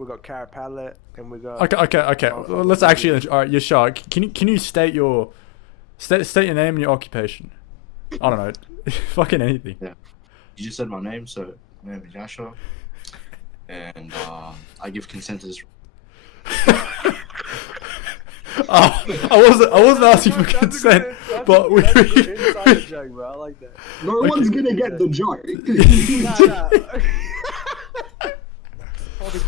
we got Cara Palette, and we got. Okay. Well, let's actually. All right, Yashar, can you state your name and your occupation? I don't know, fucking anything. Yeah. You just said my name, so my name is Yashar, and I give consent to this. I wasn't asking for consent, but we. Inside joke, bro. I like that. No one's gonna get the joke.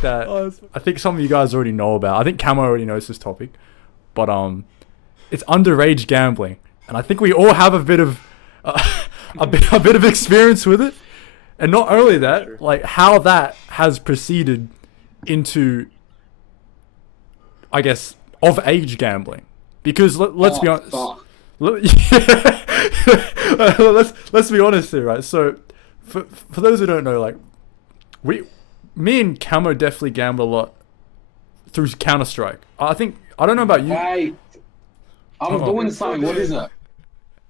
That I think some of you guys already know about. I think Camo already knows this topic, but it's underage gambling, and I think we all have a bit of a bit of experience with it, and not only that, like how that has proceeded into, I guess, of age gambling, because let's be honest. Let's be honest here, right? So, for those who don't know, like me and Camo definitely gamble a lot through Counter-Strike. I don't know about you. Hey, I'm doing something. What is it?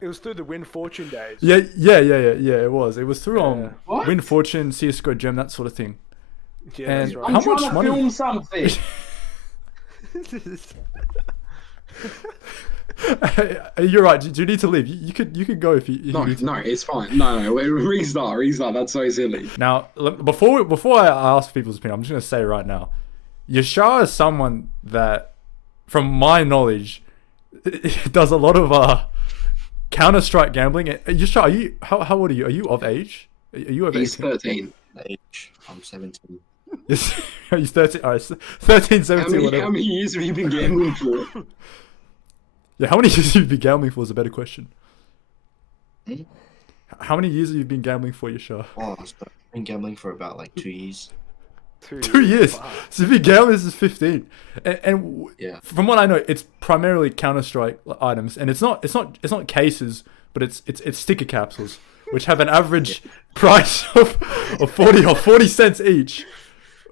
It was through the Win Fortune days. Yeah. It was through What? Win Fortune, CS:GO Gem, that sort of thing. Yeah, And that's right. I'm how trying much to money? film something. You're right. Do you need to leave? You could go if you No, need to. no, it's fine. No, restart. That's so silly. Now, before I ask people's opinion, I'm just gonna say right now, Yashar is someone that, from my knowledge, does a lot of Counter-Strike gambling. Yashar, are you how old are you? Are you of age? Are you of He's 18? 13. Age. I'm 17. He's 13. All right, 13, 17, whatever. How many years have you been gambling for? Yeah, how many years have you been gambling for is a better question. Hmm? How many years have you been gambling for, Yashar? Oh, so I've been gambling for about like 2 years. 2 years. Wow. So if you gamble, this is 15. And Yeah. from what I know, it's primarily Counter-Strike items, and it's not cases, but it's sticker capsules, which have an average price of 40 cents each,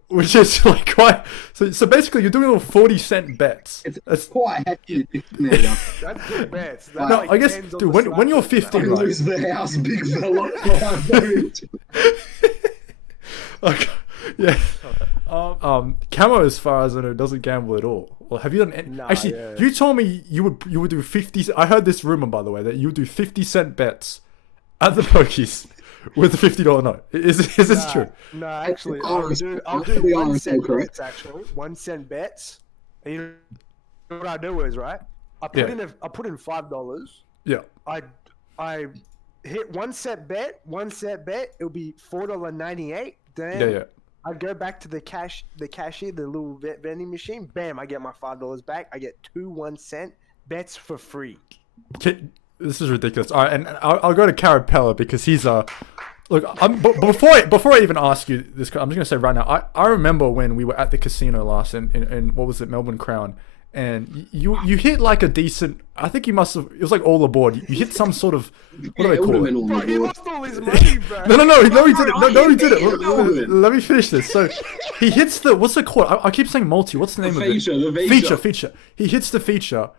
which is like quite. So basically, you're doing little 40-cent bets. It's quite hefty. That's good bets. That, No, like, I guess, depends on dude, the when you're slot. 15, I right? lose the house, big fella. Okay. Yeah. Camo, as far as I know, doesn't gamble at all. Well, have you done? Nah, Actually, yeah. you told me you would do 50. I heard this rumor, by the way, that you would do 50-cent bets at the Pokies with a $50 note. Is this true? No, actually, Honest- I'll do honestly, 1 cent correct. bets. Actually, 1 cent bets. And you know what I do is right. I put Yeah. in $5. Yeah. I hit 1 cent bet. 1 cent bet. It'll be $4.98. Then Yeah. I go back to the cashier, the little vending machine. Bam! I get my $5 back. I get 2 1 cent bets for free. This is ridiculous. All right, and I'll go to Carapella because he's look. Before I even ask you this, I'm just gonna say right now. I remember when we were at the casino last in what was it, Melbourne Crown, and you hit like a decent. I think you must have. It was like all aboard. You hit some sort of. What do they call it? Bro, he lost all his money, bro. No, he did it. No, he did it. Melbourne. Let me finish this. So, he hits the what's it called? I keep saying multi. What's the name of it? The Feature. He hits the feature,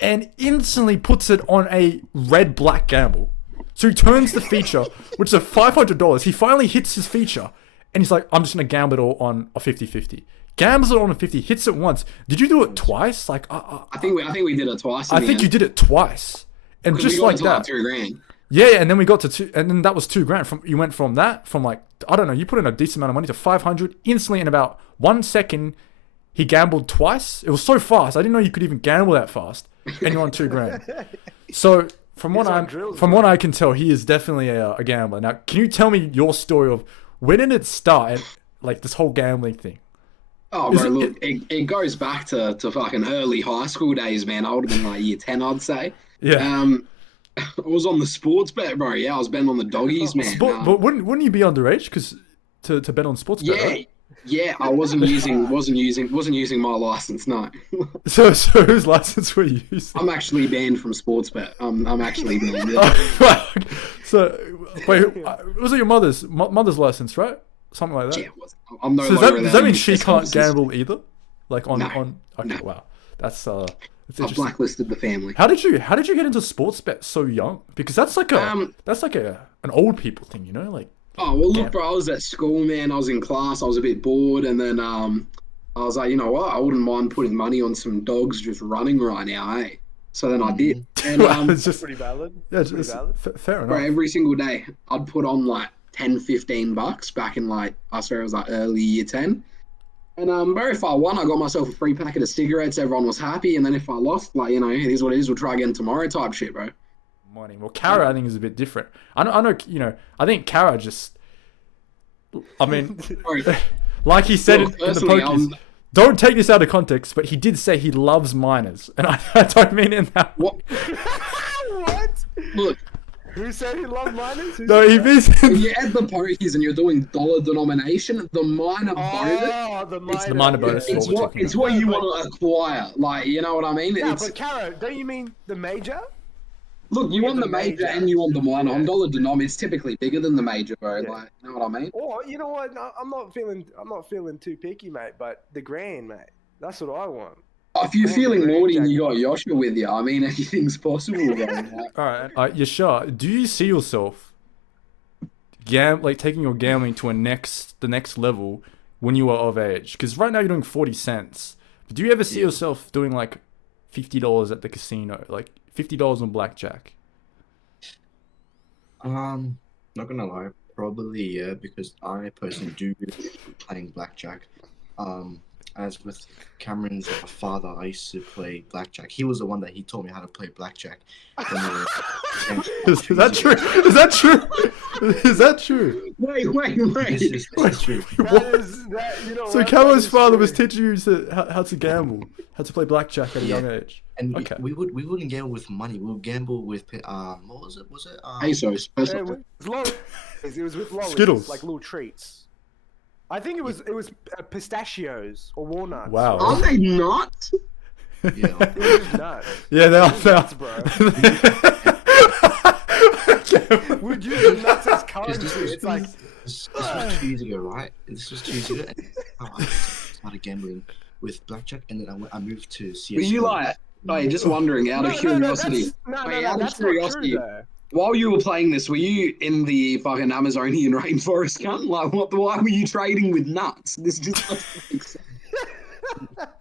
and instantly puts it on a red-black gamble. So he turns the feature, which is a $500. He finally hits his feature, and he's like, "I'm just gonna gamble it all on a 50-50." Gambles it on a 50, hits it once. Did you do it twice? Like, I think we did it twice. I think you did it twice, and just like that. $2,000. Yeah, and then we got to two, and then that was $2,000. You went from like, I don't know, you put in a decent amount of money to 500 instantly in about 1 second. He gambled twice. It was so fast. I didn't know you could even gamble that fast, and you're on $2,000. So from what I can tell, he is definitely a gambler. Now, can you tell me your story of when did it start? And, like this whole gambling thing. Oh, bro, look, it goes back to fucking early high school days, man. I would have been like year 10, I'd say. Yeah. I was on the sports bet, bro. Yeah, I was betting on the doggies, man. But wouldn't you be underage? Because to bet on sports bet, right? Yeah, I wasn't using my license, no. So whose license were you using? I'm actually banned from sports bet. I'm actually banned. So wait, was it your mother's license, right? Something like that. Yeah, I'm no So longer does that mean allowed she to use can't license. gamble either? Like on No, okay, no. wow. That's I've interesting. blacklisted the family. How did you get into sports bet so young? Because that's like an old people thing, you know? Like Oh well, look, bro. I was at school, man. I was in class. I was a bit bored, and then I was like, you know what? I wouldn't mind putting money on some dogs just running right now, eh? So then I did, and It's just Pretty valid. yeah, Pretty just valid. fair bro, enough. every single day I'd put on like 10, 15 bucks back in like I swear it was like early year 10. And bro, if I won, I got myself a free packet of cigarettes. Everyone was happy, and then if I lost, like you know, it is what it is. We'll try again tomorrow, type shit, bro. Morning. Well, Cara, I think is a bit different. I know, you know. I think Cara just. I mean, Bro, like he said look, in the personally, Pokies. Don't take this out of context, but he did say he loves minors, and I don't mean it in that. what? What? Look, Who said he loved minors? Who No, said he that? means. when you're at the Pokies and you're doing dollar denomination, the minor bonus. Oh, the minor. the minor bonus is It's what we're what talking it's about. what you want to acquire, like you know what I mean. Yeah, It's but Cara, don't you mean the major? look, you want the major and you want the minor. On Yeah. dollar denom, it's typically bigger than the major, bro. Yeah. Like, you know what I mean? Or you know what? No, I'm not feeling too picky, mate. But the grand, mate. That's what I want. If you're I want feeling the grand naughty and you jackpot. got Yasharr with you, I mean, anything's possible, bro. Like, All right, Yashar, do you see yourself taking your gambling to the next level when you are of age? Because right now you're doing 40 cents. But do you ever see yourself doing like $50 at the casino, like $50 on blackjack? Not gonna lie, probably yeah, because I personally do playing blackjack. As with Cameron's father, I used to play blackjack. He was the one that he taught me how to play blackjack. When we were Is that true? Is that true? Is that true? wait. This is true. You know So what? Camo's That is father true. was teaching you how to gamble, how to play blackjack at a young age. And Okay. we wouldn't gamble with money. We would gamble with what was it? Was it Pesos. It was lollies. It was with lollies, Skittles. like little treats. I think it was pistachios or walnuts. Wow. Are they not? Yeah. It was nuts. Yeah, they are. Nuts, bro. We'd use nuts as currency. It's like This was 2 years ago, right? This was 2 years ago. And I started gambling with blackjack, and then I moved to CS. Were you like, hey, just wondering, out of curiosity, no, out of that's curiosity, not true, though. while you were playing this, were you in the fucking Amazonian rainforest, cunt? Like, why were you trading with nuts? This just doesn't make sense.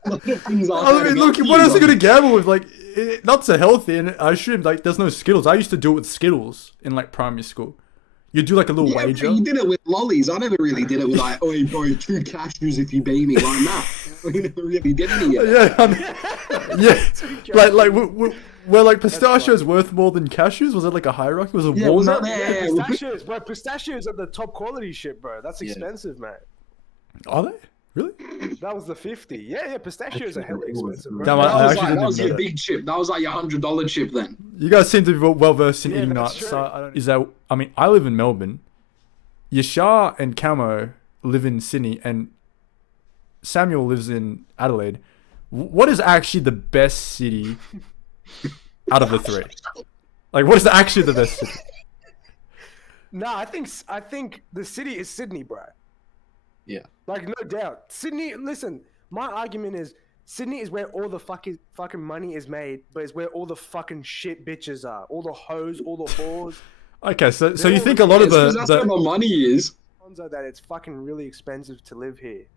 I mean, look, what else are you gonna gamble with? Like, nuts are healthy, and I assume like there's no Skittles. I used to do it with Skittles in like primary school. You do like a little wager. You did it with lollies. I never really did it with like, oh, bro, 2 cashews if you beat me. Like, nah, we never really did any of that. Yeah, like were like pistachios worth more than cashews? Was it like a hierarchy? Was it Yeah, was walnut? it Yeah, Yeah, pistachios, bro. Pistachios are the top quality shit, bro. That's Yeah. expensive, mate. Are they really? That was the 50. Yeah, pistachios are hella expensive, bro. Damn, That I was, actually like, that didn't was know your that. big chip. That was like your $100 chip then. You guys seem to be well versed in Yeah, eating that's nuts. true. Is that? I mean, I live in Melbourne. Yashar and Camo live in Sydney, and Samuel lives in Adelaide. What is actually the best city out of the three? Like, what is actually the best city? Nah, I think the city is Sydney, bro. Yeah. Like, no doubt. Sydney, listen, my argument is Sydney is where all the fucking money is made, but it's where all the fucking shit bitches are. All the hoes, all the whores. Okay, so They're you all think a lot of Because that's where the money is. Cons are that it's fucking really expensive to live here.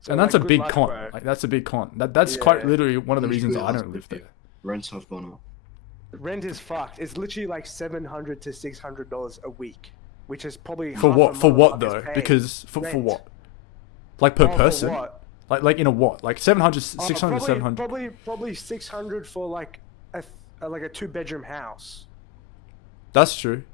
So, and that's like, a good big luck, con. bro. Like, that's a big con. That's Yeah. quite literally one of the You reasons I realize don't live there. Rents have gone up. Rent is fucked. It's literally like $700 to $600 a week, which is probably For half what? a For what motherfucker's though? pay. Because for Rent. what? Like per Oh, for person? what? Like in a what? Like 700, Oh, 600, probably, 700. Probably 600 for like a 2-bedroom house. That's true.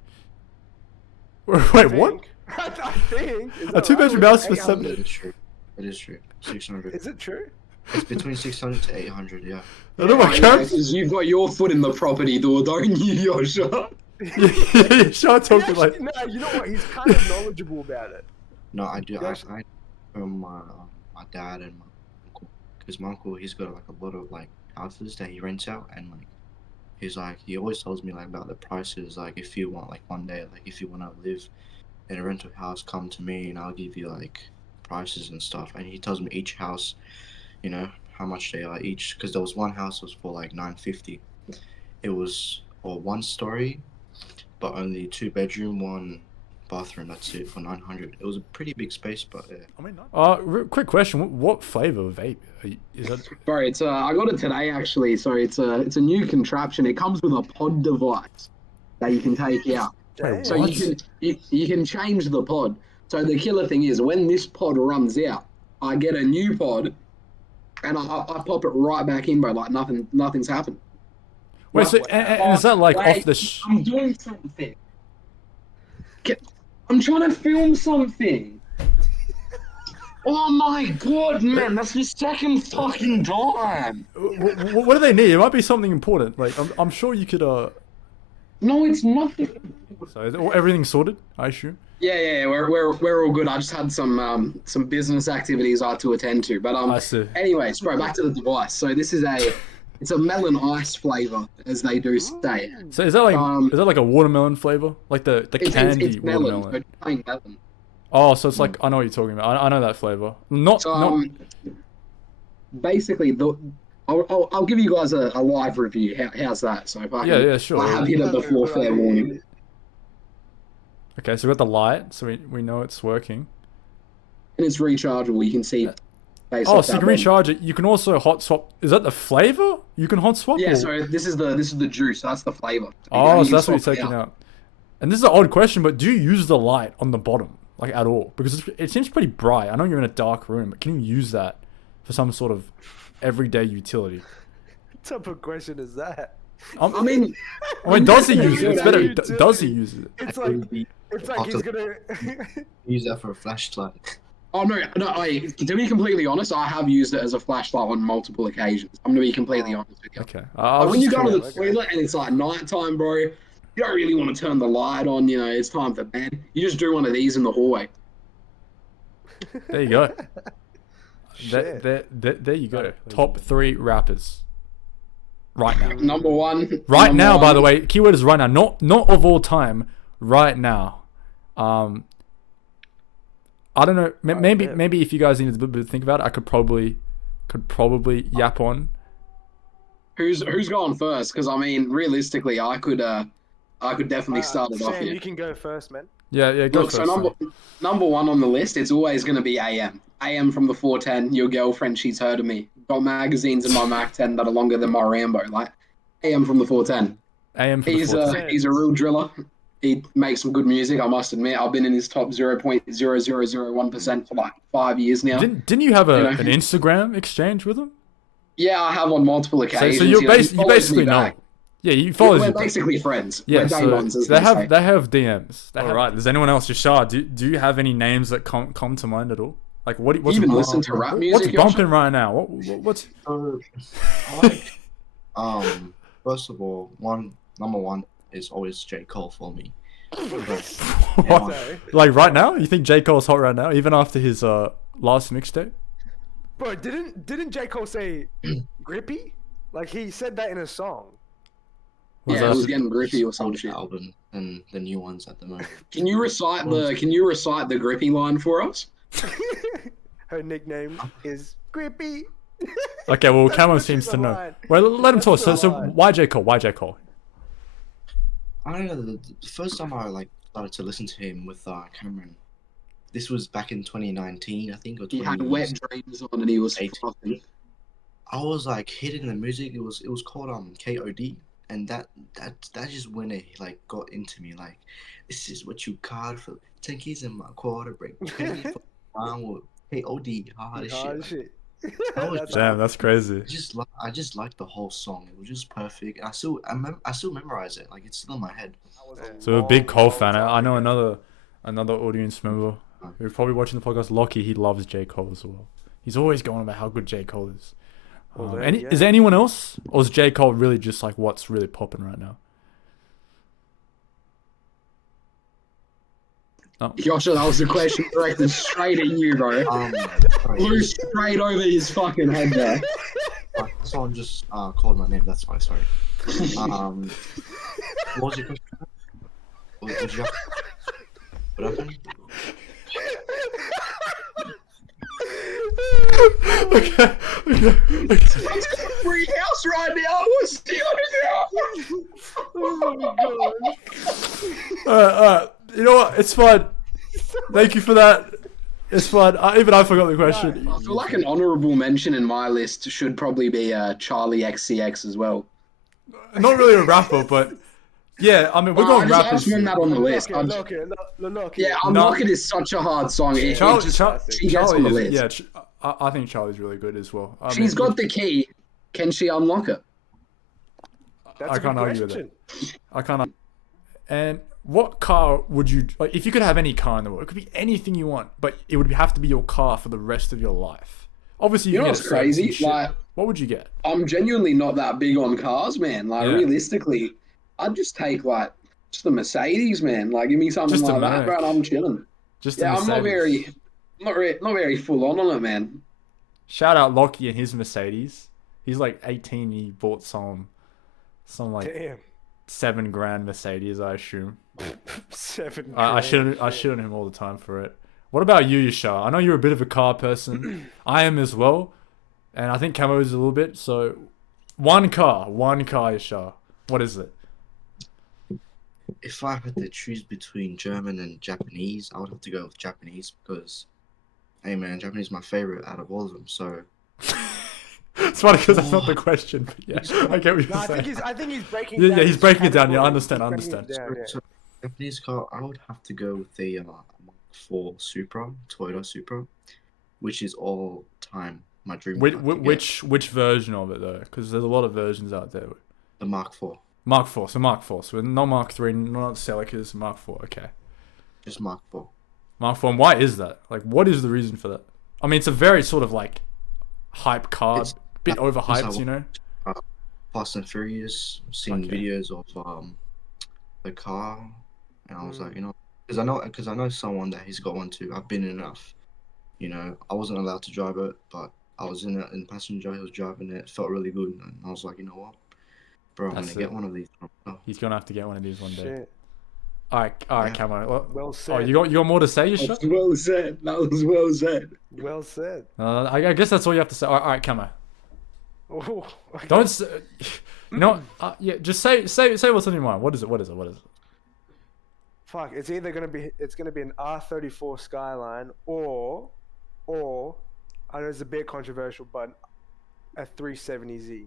Wait, I what? think. I think. Is A that 2-bedroom right? house for 800? seven- It is true. It is true. 600. Is it true? It's between 600 to 800. Yeah. I know my Yeah, couch. because you've got your foot in the property door, don't you, Yasharr? Yeah, Sean He talked to like. actually, no, you know what? He's kind of knowledgeable about it. No, I do. Yes. I from my dad and my uncle, because my uncle he's got like a lot of like houses that he rents out, and like he's like he always tells me like about the prices. Like if you want like one day, like if you want to live in a rental house, come to me and I'll give you like prices and stuff. And he tells me each house, you know, how much they are each. Because there was one house was for like 950. It was or 1 story, but only 2 bedroom, 1 bathroom. That's it for 900. It was a pretty big space, but yeah. I mean, quick question: what flavor of vape is that? Bro, it's I got it today actually. So it's a new contraption. It comes with a pod device that you can take out. Damn. So What? you can change the pod. So the killer thing is when this pod runs out, I get a new pod, and I pop it right back in, bro. Like nothing's happened. Wait, so and is that like Wait, off the? I'm doing something. I'm trying to film something. Oh my god, man, that's the second fucking time. What do they need? It might be something important. Like I'm sure you could. No, it's nothing. So is everything's sorted, I assume. Yeah, we're all good. I just had some business activities I had to attend to. But I see. anyways, bro, back to the device. So this is it's a melon ice flavor, as they do say. So is that like a watermelon flavor, like the candy it's melon, watermelon? so plain melon. Oh, so it's like I know what you're talking about. I know that flavor. Not Basically, I'll give you guys a live review. How's that? So if I can, yeah, sure. I have hit it before fair warning. Okay, so we got the light, so we know it's working. And it's rechargeable. You can see. Oh, so you can recharge it. You can also hot swap. Is that the flavor? You can hot swap. Yeah. or- So this is the juice. That's the flavor. Oh, You so can that's what you're swap it taking out. And this is an odd question, but do you use the light on the bottom, like at all? Because it seems pretty bright. I know you're in a dark room, but can you use that for some sort of everyday utility? What type of question is that? I mean, Does he use it? It's better. Does he use it? It's like he's gonna. Use that for a flashlight. oh no. To be completely honest, I have used it as a flashlight on multiple occasions. I'm gonna be completely honest with you. Okay. Like, when you go to the curious. toilet and it's like nighttime, bro, you don't really want to turn the light on. You know, it's time for bed. You just do one of these in the hallway. There you go. Shit. There you go. Top 3 rappers. Right now. Number one. Right number now, by one- the way, keyword is right now. Not of all time. Right now. I don't know. Maybe if you guys need a bit of think about it, I could probably yap on. Who's going first? Because I mean, realistically, I could definitely start it off Sam, here. you can go first, man. Yeah. Go Look, first. so number one on the list, it's always going to be AM. AM from the 410. Your girlfriend, she's heard of me. Got magazines in my Mac 10 that are longer than my Rambo. Like AM from the 410. AM for He's the 4th. he's a real driller. He makes some good music, I must admit. I've been in his top 0.0001% for like 5 years now. Didn't you have You know? an Instagram exchange with him? Yeah, I have on multiple occasions. So you know, he you follows basically me know. back. Yeah, you follow. We're basically friends. Yeah, We're day so ones, as they say. have DMs. All right. Does anyone else, Yashar? Do you have any names that come to mind at all? Like what's You even listen to rap music? what's Yasharr? bumping right now? What's First of all, number one is always J. Cole for me. what? Sorry. Like right now? You think J. Cole's hot right now, even after his last mixtape? Bro, didn't J. Cole say grippy? Like he said that in a song. Was Yeah, that- it was getting grippy or some Old shit. album and the new ones at the moment. Can you recite the grippy line for us? Her nickname is Grippy. Okay, well, Camo That's seems to the know. line. Well, let him talk. That's So the line. why J. Cole? Why J. Cole? I don't know. The first time I started to listen to him with Cameron, this was back in 2019, I think, or He had 20. wet dreams on and he was 18. fucking. I was like hitting the music. It was called KOD, and that just when it like got into me. Like, this is what you got for 10 keys in my quarter break. Pay me for with KOD. Hard Oh, shit. shit. That's Damn, that's crazy. I just liked the whole song. It was just perfect. I still memorize it. Like it's still in my head. So a big Cole fan. I know another audience member who's probably watching the podcast. Lockie, he loves J. Cole as well. He's always going about how good J. Cole is. Well, there And you is go. there anyone else, or is J. Cole really just like what's really popping right now? Yasharr, that was the question directed straight at you, bro. Sorry, Flew straight over his fucking head there. someone just called my name. That's why. Sorry. What was your question? What you got? What happened? Okay. Free house right now. What's stealing it now? Oh my god. Alright. You know what? It's fine. Thank you for that. It's fine. Even I forgot the question. I feel like an honourable mention in my list should probably be Charlie XCX as well. Not really a rapper, but yeah. I mean, we're going I rappers. just want that on the list. Look, Yeah, Unlock It is such a hard song. She gets on the Charlie list. is, yeah, I think Charlie's really good as well. She's got the key. Can she unlock it? That's I can't argue with it. I can't. And what car would you like if you could have any car in the world? It could be anything you want, but it would have to be your car for the rest of your life. Obviously, You know can what's get service and crazy? shit. Like, What would you get? I'm genuinely not that big on cars, man. Like, Yeah. realistically, I'd just take like just a Mercedes, man. Like, give me something Just a like that, Merc. bro. And I'm chilling. Just Yeah, a I'm not Mercedes. not very full on it, man. Shout out Lockie and his Mercedes. He's like 18. He bought some like Damn. $7,000 Mercedes, I assume. 7. I shit on him all the time for it. What about you, Yashar? I know you're a bit of a car person. I am as well, and I think Camo is a little bit. So, one car, Yashar. What is it? If I had to choose between German and Japanese, I would have to go with Japanese because, hey man, Japanese is my favorite out of all of them. So It's funny because that's not the question, but yeah, I get what you're No, saying. I think he's breaking. Yeah, down yeah, he's his breaking it down. Yeah, I categories. understand. He's breaking it down, yeah. So Japanese car, I would have to go with the Mark IV Supra, Toyota Supra, which is all time my dream. car to get. Which version of it though? Because there's a lot of versions out there. The Mark IV, Mark IV, so not Mark III, not Celicas, Mark IV. Okay, just Mark IV. Mark IV. And why is that? Like, what is the reason for that? I mean, it's a very sort of like hype car, It's- bit overhyped, you know. Fast and Furious, seen Okay. videos of the car, and I was Mm. like, you know, because I know someone that he's got one too. I've been in enough. You know, I wasn't allowed to drive it, but I was in it in passenger. He was driving it. It felt really good, and I was like, you know what, bro, I'm That's gonna get it. one of these. Oh, He's gonna have to get one of these one day. Shit. All right, Yeah. Camo. Well Oh, said. you got more to say, Yashar? That's well said. That was well said. Well said. I guess that's all you have to say. All right, Camo. Oh, okay. Don't say, you know. Yeah, just say what's on your mind. What is it? Fuck. It's either gonna be an R34 Skyline or I know it's a bit controversial, but a 370Z,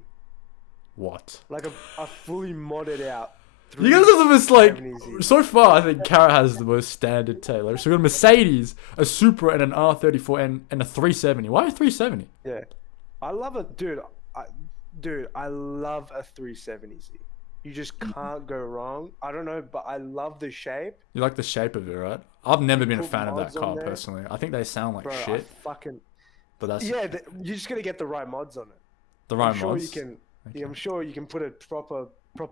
What? like a fully modded out. You guys are the most like. 370Z. So far, I think Cara has the most standard Taylor. So we got a Mercedes, a Supra, and an R34, and a 370. Why a 370? Yeah, I love it, dude. I love a 370Z. You just can't go wrong. I don't know, but I love the shape, You like the shape of it, right? I've never been a put fan of that mods on car there. personally. I think they sound like bro. I shit, fucking but that's yeah. You're just gonna get the right mods on it. the right I'm sure mods. you can. Okay. Yeah, I'm sure you can put a proper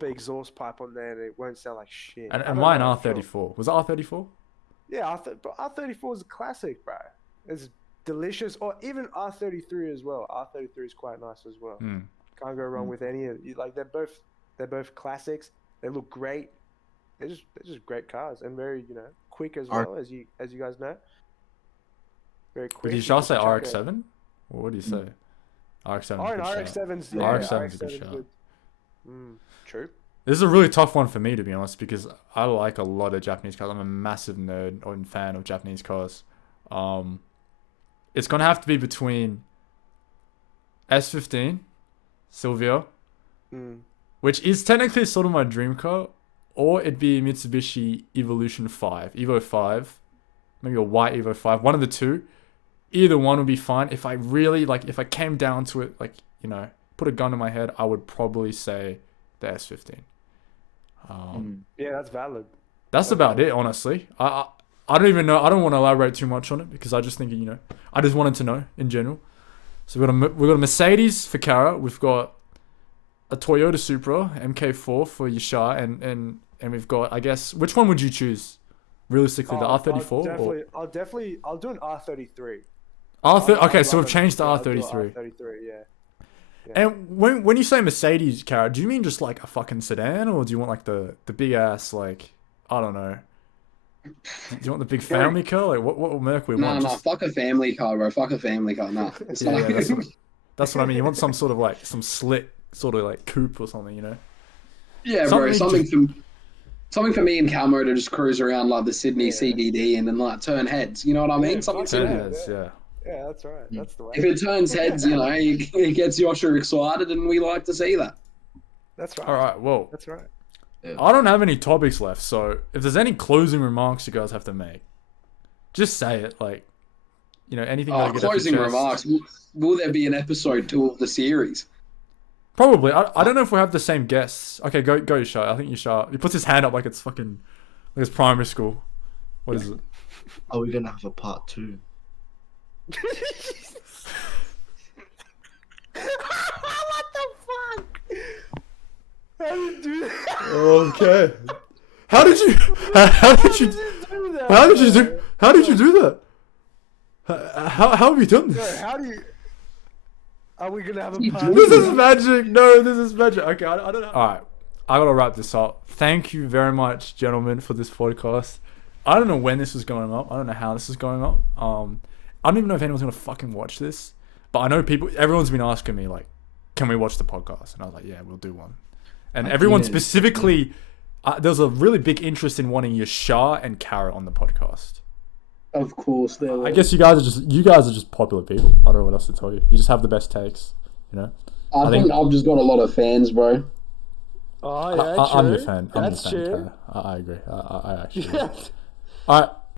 exhaust pipe on there and it won't sound like shit. I And don't why an know, I'm sure. R34? Was it R34? Yeah, R34 is a classic, bro. It's delicious. Or even R33 as well. R33 is quite nice as well. Hmm. Can't go wrong with any of like they're both classics. They look great. They're just great cars and very quick as well as you guys know. Very quick. Did you You just can say chuck RX-7? Or what do you say? RX-7. Oh, and good shout. RX-7's Yeah, RX-7's a good shout. True. This is a really tough one for me, to be honest, because I like a lot of Japanese cars. I'm a massive nerd and fan of Japanese cars. It's going to have to be between S15, Silvio, Mm. which is technically sort of my dream car, or it'd be Mitsubishi Evolution 5, Evo 5, maybe a white Evo 5, one of the two. Either one would be fine. If I really, if I came down to it, put a gun to my head, I would probably say the S15. Yeah, that's valid. That's about it, honestly. I don't even know. I don't want to elaborate too much on it because I just think, I just wanted to know in general. So we've got a Mercedes for Cara. We've got a Toyota Supra MK4 for Yashar, and we've got, I guess, which one would you choose? Realistically, the R34 I'll do an R33. Okay, so we've changed to R33. R33, yeah. And when you say Mercedes, Cara, do you mean just like a fucking sedan, or do you want like the big ass, like, I don't know? Do you want the big family car? Like what Merc we want? No, fuck a family car, bro. Fuck a family car. Nah. It's Yeah, like, that's what I mean. You want some sort of some slick sort of like coupe or something, yeah, bro. something something for me and Camo to just cruise around like the Sydney Yeah. CBD and then like turn heads. You know what I mean? Yeah, Something fuck simple. yeah. Yeah. Yeah, that's right. That's the way. If it turns heads, you know, it gets Yasharr excited, and we like to see that. That's right. All right. Well, That's right. I don't have any topics left, so if there's any closing remarks you guys have to make, just say it. Like, you know, anything. Oh, that'll get off your closing chest. remarks. Will there be an episode 2 of the series? Probably. I don't know if we'll have the same guests. Okay, go Yashar. I think Yashar. He puts his hand up like it's fucking like it's primary school. What is it? Are we gonna have a part 2? What the fuck? How did you do that? Okay. How did you do that? How did you do that? How have you done Bro, this? how do you? Are we gonna have a You part? do This is magic. No, this is magic. Okay, I don't know. All right, I gotta wrap this up. Thank you very much, gentlemen, for this podcast. I don't know when this is going up. I don't know how this is going up. I don't even know if anyone's gonna fucking watch this. But I know everyone's been asking me like, can we watch the podcast? And I was like, yeah, we'll do one. And everyone specifically, there's a really big interest in wanting Yashar and Cara on the podcast. Of course, there. I guess you guys are just popular people. I don't know what else to tell you. You just have the best takes, you know. I think I've just got a lot of fans, bro. Oh yeah, I'm your true. fan. That's true. Cara. I agree. I actually. All right.